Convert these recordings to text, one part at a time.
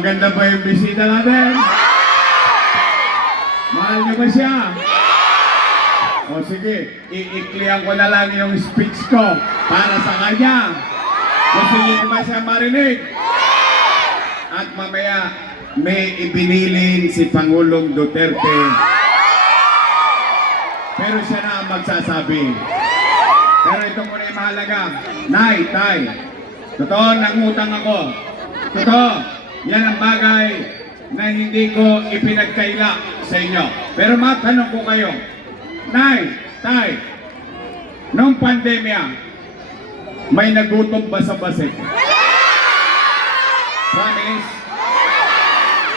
maganda ba yung bisita natin? Mahal niyo ba siya? O sige, iiklihan ko na lang yung speech ko para sa kanya. Gusto niyo ba siya marinig? At mamaya, may ibinilin si Pangulong Duterte. Pero siya na ang magsasabi. Pero ito muna yung mahalaga. Nay, tay, totoo, nangutang ako. Totoo, yan ang bagay na hindi ko ipinagkaila sa inyo. Pero matanong ko kayo, Nay, tay, nung pandemya, may nagutom ba sa Basek? Promise?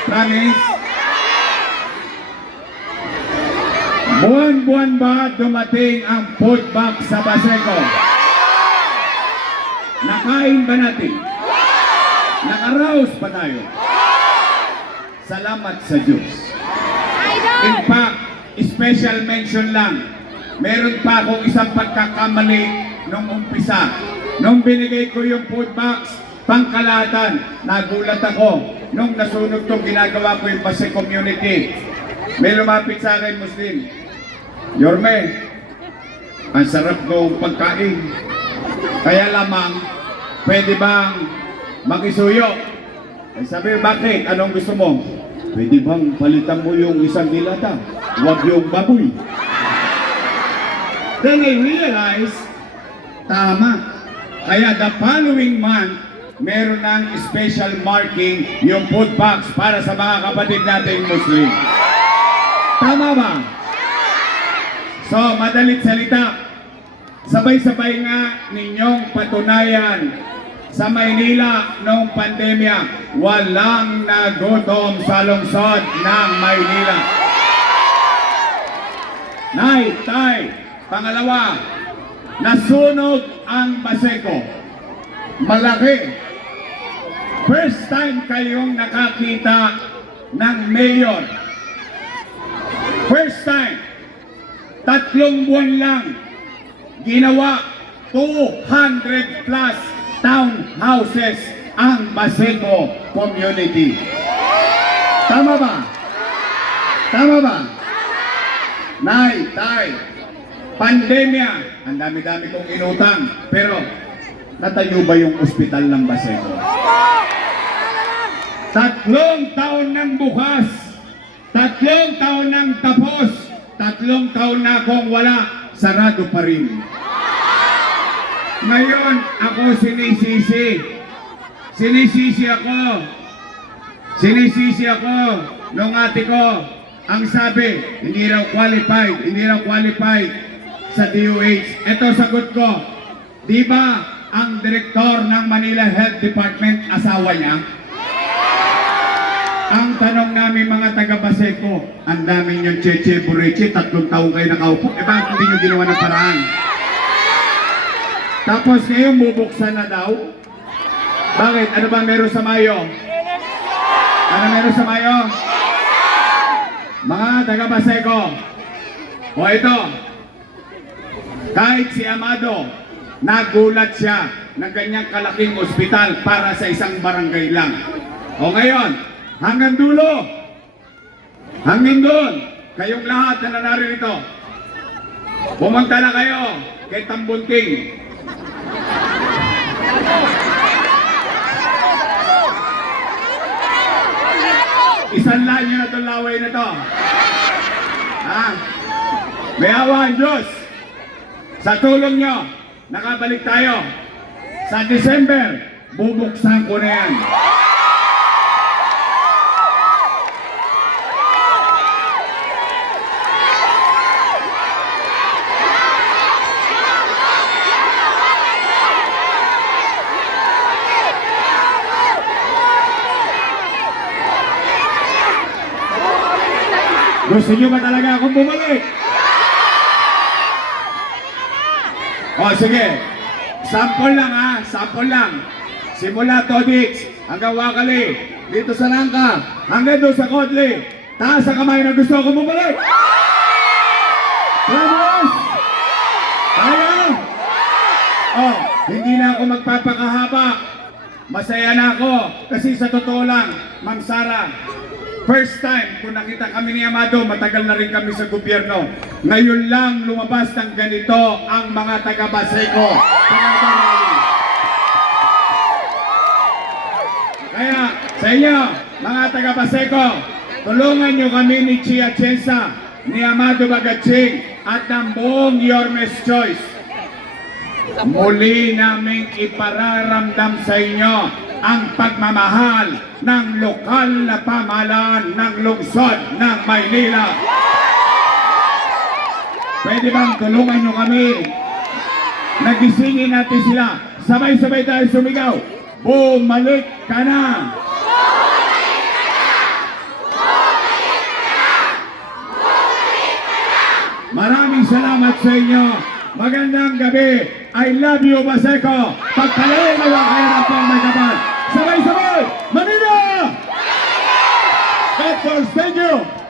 Promise? Buwan-buwan ba dumating ang food box sa Baseco? Nakain ba natin? Nakaraos ba tayo? Salamat sa Diyos. In fact, special mention lang, meron pa akong isang pagkakamali nung umpisa. Nung binigay ko yung food box, pangkalahatan, nagulat ako nung nasunog tong ginagawa ko yung Basek community. May lumapit sa akin, Muslim. Yorme, ang sarap kong pagkain. Kaya lamang, pwede bang makisuyo? Eh, sabi, bakit? Anong gusto mo? Pwede bang palitan mo yung isang dilata? Huwag yung baboy. Then I realized, tama. Kaya the following month, meron ng special marking yung food box para sa mga kapatid nating Muslim. Tama ba? So, madalit salita, sabay-sabay nga ninyong patunayan sa Maynila noong pandemya, walang nagutom sa lungsod ng Maynila. Nay, tay, pangalawa, nasunog ang Baseco. Malaki. First time kayong nakakita ng mayor. First time. 3 buwan lang. Ginawa 200 plus townhouses ang Baseco community. Tama ba? Tama ba? Nay, tay, pandemya, ang dami-dami kong inutang, pero natayo ba yung ospital ng Baseco? 3 taon nang bukas, 3 taon nang tapos, 3 taon na akong wala, sarado pa rin. Ngayon, ako sinisisi. Sinisisi ako nung ate ko. Ang sabi, hindi raw qualified sa DOH. Ito sagot ko. Di ba ang direktor ng Manila Health Department asawa niya? Ang tanong namin mga taga-Baseco, ang dami niyong cheche bureche, 3 taon kayo nakaupo. Eh bakit hindi niyo ginawa ng paraan? Tapos ngayon bubuksan na daw. Bakit? Ano ba meron sa Mayo? Ano meron sa Mayo? Mga taga-Baseco. O ito, kahit si Amado, nagulat siya ng ganyang kalaking ospital para sa isang barangay lang. O ngayon, hanggang dulo, hanggang doon, kayong lahat na narito, pumunta na kayo kay Tambunting. Isanlaan nyo na itong laway na ito. Ha? May awa ang Diyos. Sa tulong nyo, nakabalik tayo. Sa December, bubuksan ko na yan. Gusto nyo ba talaga akong bumalik? O sige, sample lang ha, sample lang. Simula Todix, hanggang Wakali, dito sa Nangka, hanggang doon sa Kodli. Taas ang kamay na gusto akong bumalik. Promise! Kaya? Oh, hindi na ako magpapakahaba. Masaya na ako kasi sa totoo lang, Ma'am Sara, first time kung nakita kami ni Amado, matagal na rin kami sa gobyerno. Ngayon lang lumabas ng ganito ang mga taga-Baseco. Kaya sa inyo, mga taga-Baseco, tulungan nyo kami ni Chia Atienza, ni Amado Bagaching at ng buong Yormes Choice. Muli naming ipararamdam sa inyo ang pagmamahal ng lokal na pamahalaan ng lungsod ng Maynila. Pwede bang tulungan nyo kami? Nagisingin natin sila. Sabay-sabay tayo sumigaw. Bumalik ka na! Maraming salamat sa inyo. Magandang gabi. I love you, Baseco. Pagkalayo na lang kayo ng pang may kapal. Sabay-sabay! Manila! God bless. Thank you.